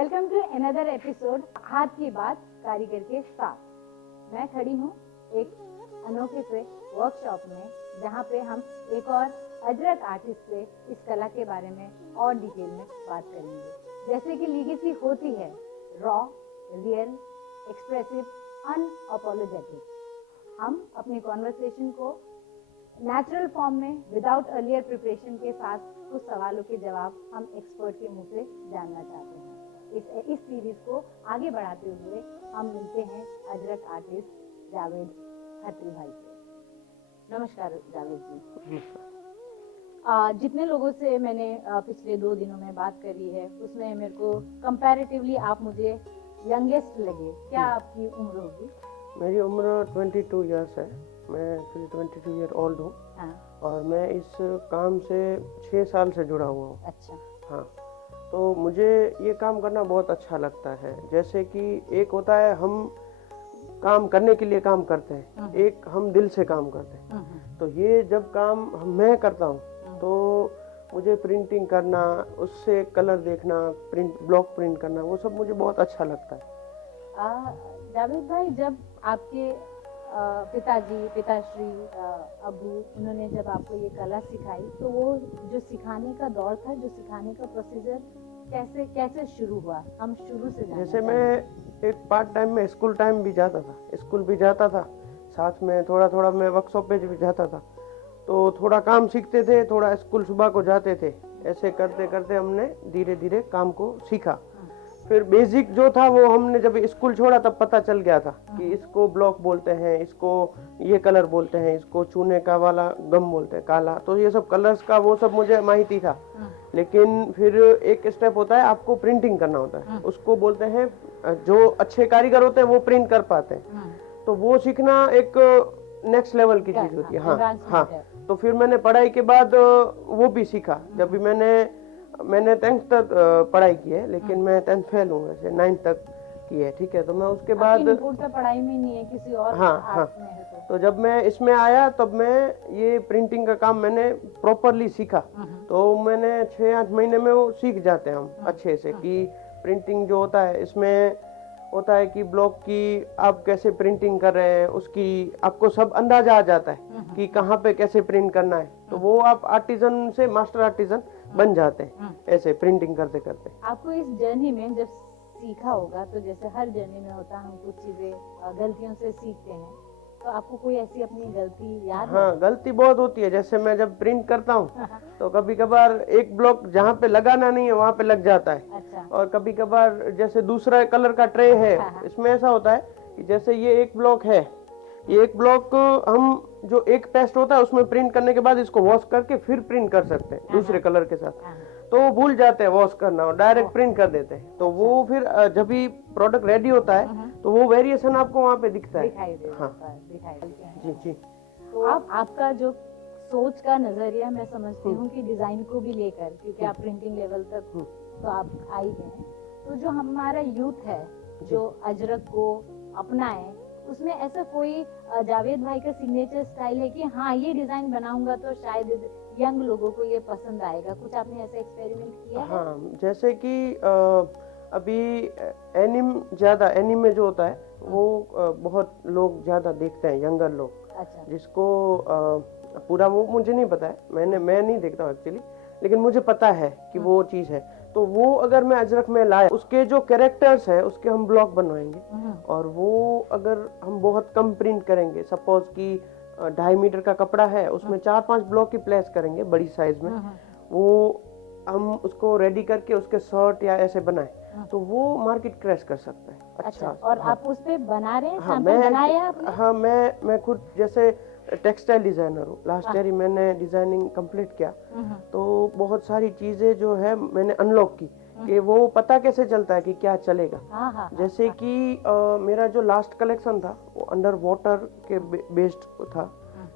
Welcome to another episode हाथ की बात कारीगर के साथ। मैं खड़ी हूँ एक अनोखे से वर्कशॉप में, जहाँ पे हम एक और अजरक आर्टिस्ट से इस कला के बारे में और डिटेल में बात करेंगे। जैसे कि लीगेसी होती है रॉ, रियल, एक्सप्रेसिव, अनअपोलोजेटिक। हम अपनी कॉन्वर्सेशन को नेचुरल फॉर्म में विदाउट अर्लियर प्रिपरेशन के साथ कुछ सवालों के जवाब हम एक्सपर्ट के मुंह से जानना चाहते हैं। इस सीरीज को आगे बढ़ाते हुए हम मिलते हैं अजरक आर्टिस्ट जावेद खत्री भाई से। नमस्कार जावेद जी। जितने लोगों से मैंने पिछले 2 दिनों में बात करी है, उसमें मेरे को कंपैरेटिवली आप मुझे यंगेस्ट लगे। क्या आपकी उम्र होगी? मेरी उम्र 22 इयर्स है। मैं 22 ईयर ओल्ड हूँ। हाँ। और मैं इस काम से 6 साल से जुड़ा हुआ हूँ। अच्छा। हाँ, तो मुझे ये काम करना बहुत अच्छा लगता है। जैसे कि एक होता है हम काम करने के लिए काम करते हैं, एक हम दिल से काम करते हैं। तो ये जब काम मैं करता हूँ तो मुझे प्रिंटिंग करना, उससे कलर देखना, ब्लॉक प्रिंट करना, वो सब मुझे बहुत अच्छा लगता है। जावेद भाई, जब आपके पिताश्री, अबू, उन्होंने जब आपको ये कला सिखाई, तो वो जो सिखाने का दौर था, जो सिखाने का प्रोसीजर कैसे शुरू हुआ? हम शुरू से जैसे मैं एक पार्ट टाइम में स्कूल टाइम भी जाता था, स्कूल भी जाता था, साथ में थोड़ा थोड़ा मैं वर्कशॉप पे भी जाता था। तो थोड़ा काम सीखते थे, थोड़ा स्कूल सुबह को जाते थे। ऐसे करते करते हमने धीरे धीरे काम को सीखा। फिर बेसिक जो था वो हमने जब स्कूल छोड़ा तब पता चल गया था कि इसको ब्लॉक बोलते हैं, इसको ये कलर बोलते हैं, इसको चूने का वाला गम बोलते हैं, काला। तो ये सब कलर्स का वो सब मुझे माहिती था। लेकिन फिर एक स्टेप होता है, आपको प्रिंटिंग करना होता है। उसको बोलते हैं, जो अच्छे कारीगर होते हैं वो प्रिंट कर पाते हैं। तो वो सीखना एक नेक्स्ट लेवल की चीज होती है। हाँ हाँ। तो फिर मैंने पढ़ाई के बाद वो भी सीखा। जब भी मैंने 10th तक पढ़ाई की है, लेकिन मैं 10th फेल हूँ, वैसे 9th तक की है। ठीक है, तो मैं उसके बाद पढ़ाई में नहीं है, किसी और हाँ में है। तो जब मैं इसमें आया तब मैं ये प्रिंटिंग का काम मैंने प्रॉपरली सीखा। तो मैंने 6-8 महीने में वो सीख जाते हैं हम अच्छे से कि प्रिंटिंग जो होता है, इसमें होता है कि ब्लॉक की आप कैसे प्रिंटिंग कर रहे हैं, उसकी आपको सब अंदाजा आ जाता है कि कहाँ पे कैसे प्रिंट करना है। तो वो आप आर्टिजन से मास्टर आर्टिजन बन जाते हैं ऐसे प्रिंटिंग करते करते। आपको इस जर्नी में जब सीखा होगा, तो जैसे हर जर्नी में होता है, हम कुछ चीजें गलतियों से सीखते हैं, तो आपको कोई ऐसी अपनी गलती याद है? हाँ, गलती बहुत होती है। जैसे मैं जब प्रिंट करता हूँ तो कभी कभार एक ब्लॉक जहाँ पे लगाना नहीं है वहाँ पे लग जाता है। अच्छा। और कभी कभार जैसे दूसरा कलर का ट्रे है, इसमें ऐसा होता है कि जैसे ये एक ब्लॉक है, ये एक ब्लॉक हम जो एक पेस्ट होता है उसमें प्रिंट करने के बाद इसको वॉश करके फिर प्रिंट कर सकते हैं दूसरे कलर के साथ। तो वो भूल जाते हैं वॉश करना और डायरेक्ट प्रिंट कर देते हैं। तो वो फिर जब भी प्रोडक्ट रेडी होता है तो वो वेरिएशन आपको वहाँ पे दिखता है। जी जी। तो आपका जो सोच का नजरिया, मैं समझती हूँ कि डिजाइन को भी लेकर, क्योंकि आप प्रिंटिंग लेवल तक तो आप आ ही गए। तो जो हमारा यूथ है जो अजरक को अपनाए, उसमें ऐसा कोई जावेद भाई का सिग्नेचर स्टाइल है कि हाँ, ये डिजाइन बनाऊंगा तो शायद यंग लोगों को ये पसंद आएगा? कुछ आपने ऐसा एक्सपेरिमेंट किया है? हाँ, जैसे कि अभी एनिमे जो होता है वो बहुत लोग ज्यादा देखते हैं, यंगर लोग। अच्छा। जिसको पूरा वो मुझे नहीं पता है, मैं नहीं देखता हूँ एक्चुअली, लेकिन मुझे पता है कि वो चीज है। तो वो अगर मैं अजरक में लाया, उसके जो कैरेक्टर्स है उसके हम ब्लॉक बनवाएंगे। और वो अगर हम बहुत कम प्रिंट करेंगे, सपोज कि 2.5 मीटर का कपड़ा है, उसमें 4-5 ब्लॉक की प्लेस करेंगे बड़ी साइज में, वो हम उसको रेडी करके उसके शर्ट या ऐसे बनाए तो वो मार्केट क्रैश कर सकता है। अच्छा। और हाँ, आप उस पे बना रहे हैं? हाँ, बनाया आपने? हाँ, मैं खुद जैसे टेक्सटाइल डिजाइनर हूँ। लास्ट ईयर ही मैंने डिजाइनिंग कंप्लीट किया। तो बहुत सारी चीजें जो है मैंने अनलॉक की कि वो पता कैसे चलता है कि क्या चलेगा। जैसे कि मेरा जो लास्ट कलेक्शन था वो अंडर वाटर के बेस्ड था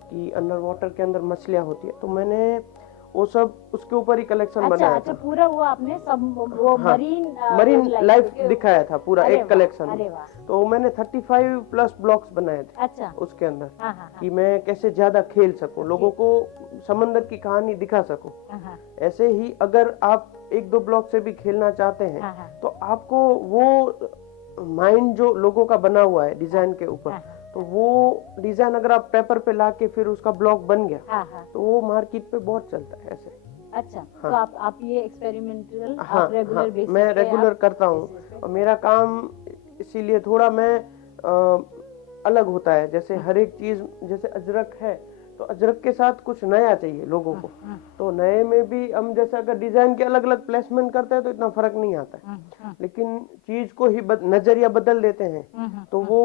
कि अंडर वाटर के अंदर मछलियां होती है। तो मैंने वो सब उसके ऊपर ही कलेक्शन बनाया था। पूरा वो आपने सब वो हाँ, मरीन लाइफ दिखाया था पूरा एक कलेक्शन में। तो मैंने 35+ ब्लॉक्स बनाए थे। अच्छा। उसके अंदर कि मैं कैसे ज्यादा खेल सकूं, लोगों को समंदर की कहानी दिखा सकूं। ऐसे ही अगर आप एक दो ब्लॉक से भी खेलना चाहते हैं, हाँ, हाँ। तो आपको वो माइंड जो लोगों का बना हुआ है डिजाइन के ऊपर, हाँ, तो वो डिजाइन अगर आप पेपर पे लाके फिर उसका ब्लॉक बन गया, हाँ, हाँ। तो वो मार्केट पे बहुत चलता है ऐसे। अच्छा, हाँ। तो आप ये एक्सपेरिमेंटल हाँ आप रेगुलर हाँ, बेसिस मैं पे रेगुलर आप करता हूँ, बेसिस पे और मेरा काम इसीलिए थोड़ा मैं अलग होता है। जैसे हर एक चीज, जैसे अजरक है तो अजरक के साथ कुछ नया चाहिए लोगों को, तो नए में भी हम जैसे अगर डिजाइन के अलग अलग प्लेसमेंट करते हैं तो इतना फर्क नहीं आता है, लेकिन चीज को ही नजरिया बदल देते हैं तो वो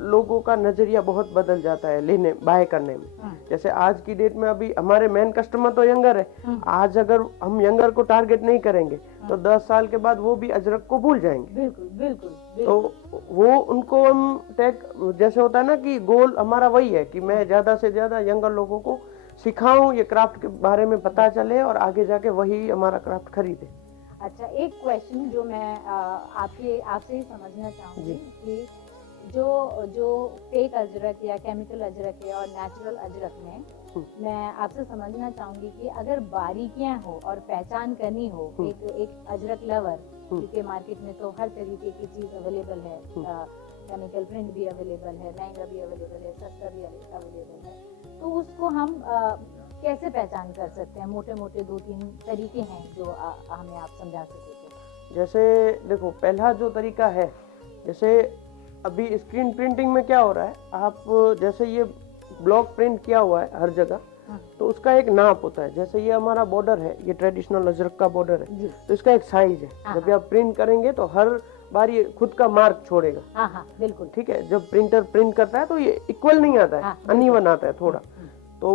लोगों का नजरिया बहुत बदल जाता है लेने बाय करने में। जैसे आज की डेट में अभी हमारे मेन कस्टमर तो यंगर है, आज अगर हम यंगर को टारगेट नहीं करेंगे तो 10 साल के बाद वो भी अजरक को भूल जाएंगे। बिल्कुल बिल्कुल तो वो उनको हम टेक, जैसे होता है ना कि गोल हमारा वही है कि मैं ज्यादा से ज्यादा यंगर लोगों को सिखाऊं, ये क्राफ्ट के बारे में पता चले और आगे जाके वही हमारा क्राफ्ट खरीदे। अच्छा, एक क्वेश्चन जो मैं आपसे ही समझना चाहूंगी कि जो जो फेक अजरक या केमिकल अजरक है और नेचुरल अजरक में मैं आपसे समझना चाहूंगी कि अगर बारीकियां हो और पहचान करनी हो एक अजरक लवर, क्योंकि मार्केट में तो हर तरीके की चीज अवेलेबल है, केमिकल प्रिंट भी अवेलेबल है, महंगा भी अवेलेबल है, सस्ता भी अवेलेबल है, तो उसको हम कैसे पहचान कर सकते हैं? मोटे मोटे 2-3 तरीके हैं जो हमें आप समझा सके तो। जैसे देखो, पहला जो तरीका है, जैसे अभी स्क्रीन प्रिंटिंग में क्या हो रहा है, आप जैसे ये ब्लॉक प्रिंट किया हुआ है हर जगह, तो उसका एक नाप होता है। जैसे ये हमारा बॉर्डर है, ये ट्रेडिशनल अजरक का बॉर्डर है, तो इसका एक साइज है। जब आप प्रिंट करेंगे तो हर बार ये खुद का मार्क छोड़ेगा। हाँ हाँ बिल्कुल ठीक है, जब प्रिंटर प्रिंट करता है तो ये इक्वल नहीं आता है, अनइवन आता है थोड़ा। तो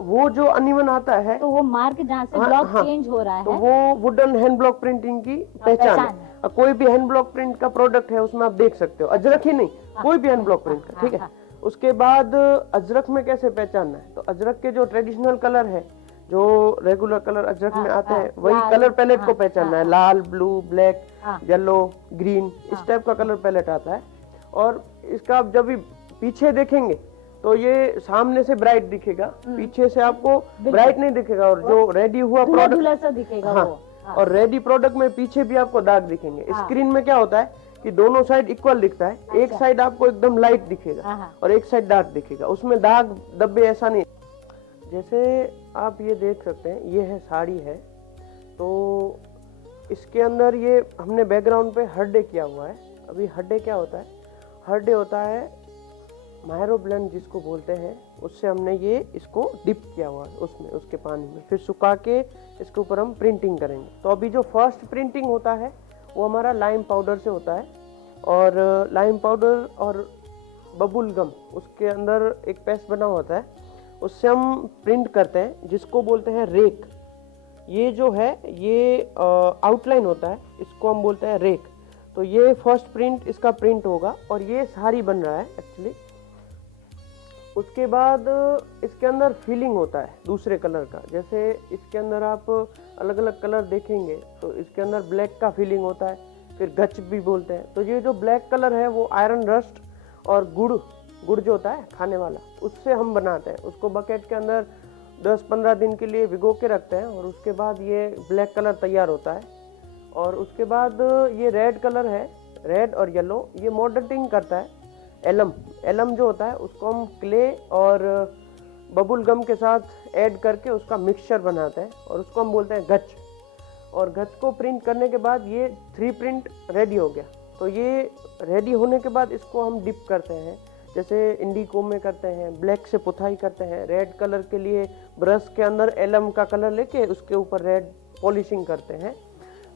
वो जो अनइवन आता है, तो वो मार्क जहाँ से ब्लॉक चेंज हो रहा है, तो वो वुडन हैंड ब्लॉक प्रिंटिंग की पहचान है। कोई भी हैंड ब्लॉक प्रिंट का प्रोडक्ट है उसमें आप देख सकते हो, अजरक ही नहीं, कोई भी हैंड ब्लॉक प्रिंट का। ठीक है, उसके बाद अजरक में कैसे पहचानना है, तो अजरक के जो ट्रेडिशनल कलर है, जो रेगुलर कलर अजरक में आते हैं, वही कलर पैलेट को पहचानना है। लाल, ब्लू, ब्लैक, येलो, ग्रीन, इस टाइप का कलर पैलेट आता है। और इसका आप जब भी पीछे देखेंगे तो ये सामने से ब्राइट दिखेगा, पीछे से आपको ब्राइट नहीं दिखेगा, और जो रेडी हुआ प्रोडक्ट दिखेगा। हाँ, और रेडी प्रोडक्ट में पीछे भी आपको दाग दिखेंगे। स्क्रीन में क्या होता है कि दोनों साइड इक्वल दिखता है, एक साइड आपको एकदम लाइट दिखेगा और एक साइड डार्क दिखेगा, उसमें दाग धब्बे ऐसा नहीं। जैसे आप ये देख सकते हैं, ये है साड़ी है, तो इसके अंदर ये हमने बैकग्राउंड पे हरडे किया हुआ है। अभी हरडे क्या होता है, हरडे होता है मायरो ब्लेंड जिसको बोलते हैं, उससे हमने ये इसको डिप किया हुआ है उसमें, उसके पानी में, फिर सुखा के इसके ऊपर हम प्रिंटिंग करेंगे। तो अभी जो फर्स्ट प्रिंटिंग होता है वो हमारा लाइम पाउडर से होता है, और लाइम पाउडर और बबुल गम, उसके अंदर एक पेस्ट बना होता है, उससे हम प्रिंट करते हैं, जिसको बोलते हैं रेक। ये जो है ये आउटलाइन होता है, इसको हम बोलते हैं रेक। तो ये फर्स्ट प्रिंट इसका प्रिंट होगा, और ये सारी बन रहा है एक्चुअली। उसके बाद इसके अंदर फीलिंग होता है दूसरे कलर का। जैसे इसके अंदर आप अलग अलग कलर देखेंगे तो इसके अंदर ब्लैक का फीलिंग होता है, फिर गच भी बोलते हैं। तो ये जो ब्लैक कलर है वो आयरन रस्ट और गुड़ जो होता है खाने वाला, उससे हम बनाते हैं। उसको बकेट के अंदर 10-15 दिन के लिए भिगो के रखते हैं, और उसके बाद ये ब्लैक कलर तैयार होता है। और उसके बाद ये रेड कलर है, रेड और येलो, ये मॉडलिंग करता है। एलम जो होता है उसको हम क्ले और बबुल गम के साथ ऐड करके उसका मिक्सचर बनाते हैं, और उसको हम बोलते हैं गच। और गच को प्रिंट करने के बाद ये 3 प्रिंट रेडी हो गया। तो ये रेडी होने के बाद इसको हम डिप करते हैं, जैसे इंडिको में करते हैं, ब्लैक से पुताई करते हैं, रेड कलर के लिए ब्रश के अंदर एलम का कलर लेके उसके ऊपर रेड पॉलिशिंग करते हैं।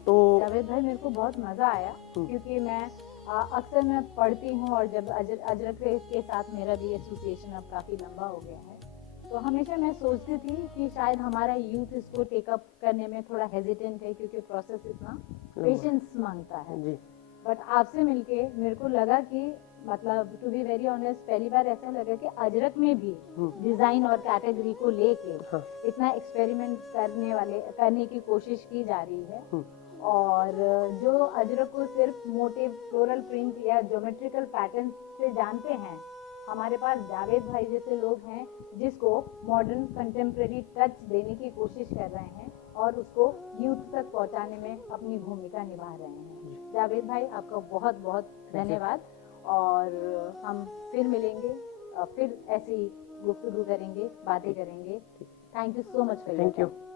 तो जावेद भाई, मेरे को बहुत मजा आया, क्योंकि मैं अक्सर मैं पढ़ती हूँ, और जब अजरक के साथ मेरा भी एसोसिएशन अब काफ़ी लंबा हो गया है, तो हमेशा मैं सोचती थी कि शायद हमारा यूथ इसको टेकअप करने में थोड़ा हेजिटेंट है, क्योंकि प्रोसेस इतना पेशेंस मांगता है। बट आपसे मिलके मेरे को लगा कि मतलब टू बी वेरी ऑनेस्ट, पहली बार ऐसा लगा कि अजरक में भी डिजाइन और कैटेगरी को लेके इतना एक्सपेरिमेंट करने की कोशिश की जा रही है। और जो अजरक को सिर्फ मोटे फ्लोरल प्रिंट या ज्योमेट्रिकल पैटर्न से जानते हैं, हमारे पास जावेद भाई जैसे लोग हैं जिसको मॉडर्न कंटेम्प्रेरी टच देने की कोशिश कर रहे हैं और उसको यूथ तक पहुंचाने में अपनी भूमिका निभा रहे हैं। जावेद भाई, आपका बहुत बहुत धन्यवाद। और हम फिर मिलेंगे, फिर ऐसी गुफ्तगू करेंगे, बातें करेंगे। Thank you so much for your thank you. Time.